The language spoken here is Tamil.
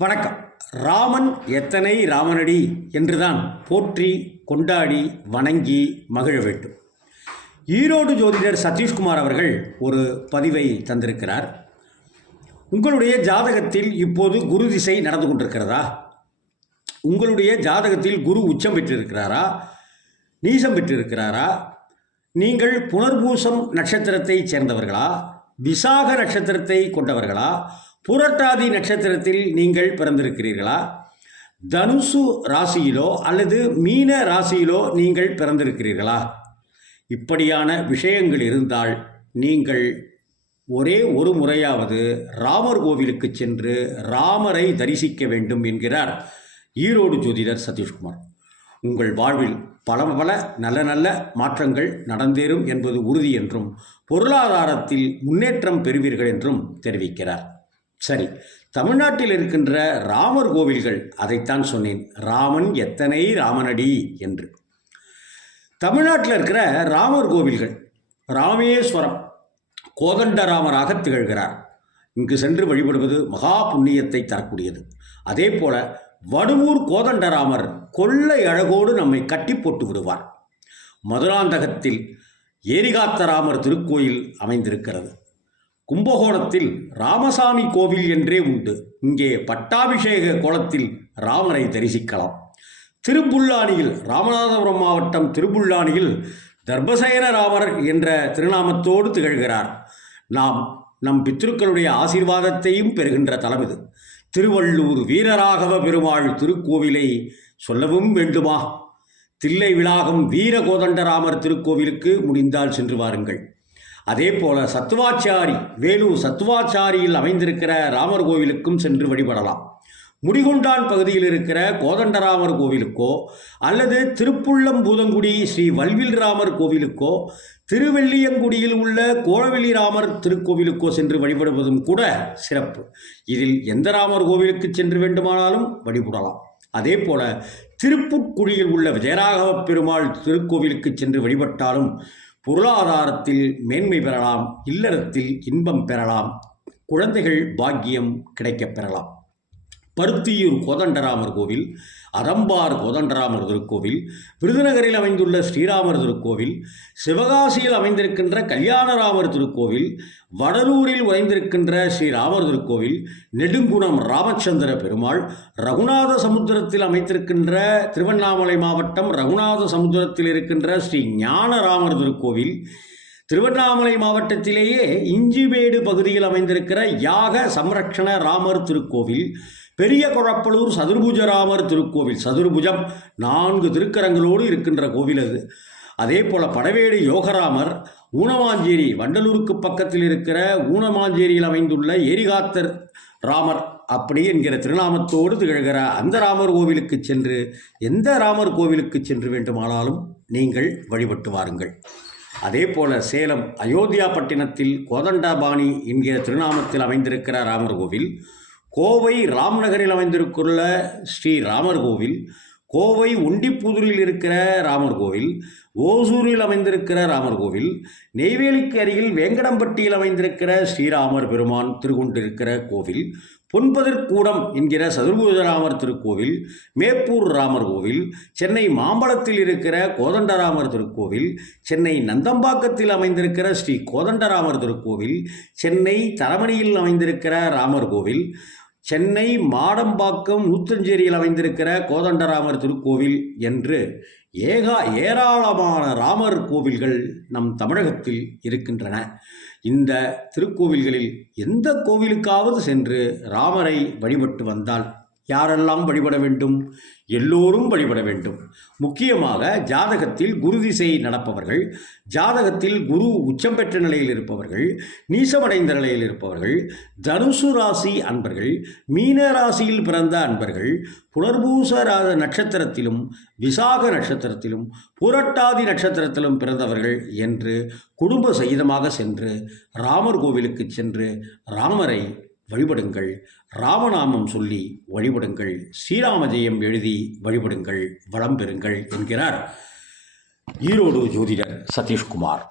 வணக்கம். ராமன் எத்தனை ராமனடி என்றுதான் போற்றி கொண்டாடி வணங்கி மகிழ வேண்டும். ஈரோடு ஜோதிடர் சதீஷ்குமார் அவர்கள் ஒரு பதிவை தந்திருக்கிறார். உங்களுடைய ஜாதகத்தில் இப்போது குரு திசை நடந்து கொண்டிருக்கிறதா? உங்களுடைய ஜாதகத்தில் குரு உச்சம் பெற்றிருக்கிறாரா, நீசம் பெற்றிருக்கிறாரா? நீங்கள் புனர்பூசம் நட்சத்திரத்தை சேர்ந்தவர்களா, விசாக நட்சத்திரத்தை கொண்டவர்களா, புரட்டாதி நட்சத்திரத்தில் நீங்கள் பிறந்திருக்கிறீர்களா, தனுசு ராசியிலோ அல்லது மீன ராசியிலோ நீங்கள் பிறந்திருக்கிறீர்களா? இப்படியான விஷயங்கள் இருந்தால் நீங்கள் ஒரே ஒரு முறையாவது ராமர் கோவிலுக்கு சென்று ராமரை தரிசிக்க வேண்டும் என்கிறார் ஈரோடு ஜோதிடர் சதீஷ்குமார். உங்கள் வாழ்வில் பல நல்ல நல்ல மாற்றங்கள் நடந்தேறும் என்பது உறுதி என்றும் பொருளாதாரத்தில் முன்னேற்றம் பெறுவீர்கள் என்றும் தெரிவிக்கிறார். சரி, தமிழ்நாட்டில் இருக்கின்ற ராமர் கோவில்கள், அதைத்தான் சொன்னேன், ராமன் எத்தனை ராமனடி என்று. தமிழ்நாட்டில் இருக்கிற ராமர் கோவில்கள், ராமேஸ்வரம் கோதண்டராமராக திகழ்கிறார். இங்கு சென்று வழிபடுவது மகா புண்ணியத்தை தரக்கூடியது. அதே போல வடுவூர் கோதண்டராமர் கொள்ளை அழகோடு நம்மை கட்டி போட்டு விடுவார். மதுராந்தகத்தில் ஏரிகாத்தராமர் திருக்கோயில் அமைந்திருக்கிறது. கும்பகோணத்தில் ராமசாமி கோவில் என்றே உண்டு. இங்கே பட்டாபிஷேக கோலத்தில் ராமரை தரிசிக்கலாம். திருப்புல்லானியில், ராமநாதபுரம் மாவட்டம் திருப்புல்லானியில் தர்பசயன ராமர் என்ற திருநாமத்தோடு திகழ்கிறார். நம் பித்ருக்களுடைய ஆசீர்வாதத்தையும் பெறுகின்ற தலம் இது. திருவள்ளூர் வீரராகவ பெருமாள் திருக்கோவிலை சொல்லவும் வேண்டுமா? தில்லை விளாகம் வீர கோதண்டராமர் திருக்கோவிலுக்கு முடிந்தால் சென்று வாருங்கள். அதே போல சத்துவாச்சாரி, வேலூர் சத்துவாச்சாரியில் அமைந்திருக்கிற ராமர் கோவிலுக்கும் சென்று வழிபடலாம். முடிகொண்டான் பகுதியில் இருக்கிற கோதண்டராமர் கோவிலுக்கோ அல்லது திருப்புள்ளம்பூதங்குடி ஸ்ரீ வல்வில் ராமர் கோவிலுக்கோ திருவெள்ளியங்குடியில் உள்ள கோளவெளி ராமர் திருக்கோவிலுக்கோ சென்று வழிபடுவதும் கூட சிறப்பு. இதில் எந்த ராமர் கோவிலுக்கு சென்று வேண்டுமானாலும் வழிபடலாம். அதே போல திருப்புட்குடியில் உள்ள விஜயராகவ பெருமாள் திருக்கோவிலுக்கு சென்று வழிபட்டாலும் பொருளாதாரத்தில் மேன்மை பெறலாம், இல்லறத்தில் இன்பம் பெறலாம், குழந்தைகள் பாக்கியம் கிடைக்கப் பெறலாம். பருத்தியூர் கோதண்டராமர் கோவில், அதம்பார் கோதண்டராமர் திருக்கோவில், விருதுநகரில் அமைந்துள்ள ஸ்ரீராமர் திருக்கோவில், சிவகாசியில் அமைந்திருக்கின்ற கல்யாணராமர் திருக்கோவில், வடலூரில் அமைந்திருக்கின்ற ஸ்ரீராமர் திருக்கோவில், நெடுங்குணம் ராமச்சந்திர பெருமாள், ரகுநாத சமுத்திரத்தில் அமைத்திருக்கின்ற திருவண்ணாமலை மாவட்டம் ரகுநாத சமுத்திரத்தில் இருக்கின்ற ஸ்ரீ ஞானராமர் திருக்கோவில், திருவண்ணாமலை மாவட்டத்திலேயே இஞ்சிவேடு பகுதியில் அமைந்திருக்கிற யாக சம்ரக்ஷண ராமர் திருக்கோவில், பெரிய குழப்பலூர் சதுர்புஜராமர் திருக்கோவில், சதுர்புஜம் 4 திருக்கரங்களோடு இருக்கின்ற கோவில் அது. அதே போல படவேடு யோகராமர், ஊனமாஞ்சேரி வண்டலூருக்கு பக்கத்தில் இருக்கிற ஊனமாஞ்சேரியில் அமைந்துள்ள ஏரிகாத்தர் ராமர் அப்படி என்கிற திருநாமத்தோடு திகழ்கிற அந்த ராமர் கோவிலுக்கு சென்று, எந்த ராமர் கோவிலுக்கு சென்று வேண்டுமானாலும் நீங்கள் வழிபட்டு வாருங்கள். அதே போல சேலம் அயோத்தியா பட்டினத்தில் கோதண்டபாணி என்கிற திருநாமத்தில் அமைந்திருக்கிற ராமர் கோவில், கோவை ராம்நகரில் அமைந்திருக்கிற ஸ்ரீ ராமர் கோவில், கோவை ஒண்டிப்புதூரில் இருக்கிற ராமர் கோவில், ஓசூரில் அமைந்திருக்கிற ராமர் கோவில், நெய்வேலிக்கு அருகில் வேங்கடம்பட்டியில் அமைந்திருக்கிற ஸ்ரீராமர் பெருமான் திருக்கொண்டிருக்கிற கோவில், பொன்பதிர்கூடம் என்கிற சதுர்புஜராமர் திருக்கோவில், மேப்பூர் ராமர் கோவில், சென்னை மாம்பழத்தில் இருக்கிற கோதண்டராமர் திருக்கோவில், சென்னை நந்தம்பாக்கத்தில் அமைந்திருக்கிற ஸ்ரீ கோதண்டராமர் திருக்கோவில், சென்னை தரமணியில் அமைந்திருக்கிற ராமர் கோவில், சென்னை மாடம்பாக்கம் ஊத்தஞ்சேரியில் அமைந்திருக்கிற கோதண்டராமர் திருக்கோவில் என்று ஏராளமான ராமர் கோவில்கள் நம் தமிழகத்தில் இருக்கின்றன. இந்த திருக்கோவில்களில் எந்த கோவிலுக்காவது சென்று ராமரை வழிபட்டு வந்தால் யாரெல்லாம் வழிபட வேண்டும்? எல்லோரும் வழிபட வேண்டும். முக்கியமாக ஜாதகத்தில் குரு திசை நடப்பவர்கள், ஜாதகத்தில் குரு உச்சம் பெற்ற நிலையில் இருப்பவர்கள், நீசமடைந்த நிலையில் இருப்பவர்கள், தனுசு ராசி அன்பர்கள், மீன ராசியில் பிறந்த அன்பர்கள், புனர்பூச நட்சத்திரத்திலும் விசாக நட்சத்திரத்திலும் புரட்டாதி நட்சத்திரத்திலும் பிறந்தவர்கள் என்று குடும்ப சகிதமாக சென்று ராமர் கோவிலுக்கு சென்று ராமரை வழிபடுங்கள். ராமநாமம் சொல்லி வழிபடுங்கள். ஸ்ரீராம ஜெயம் எழுதி வழிபடுங்கள். வளம் பெறுங்கள் என்கிறார் ஈரோடு ஜோதிடர் சதீஷ்குமார்.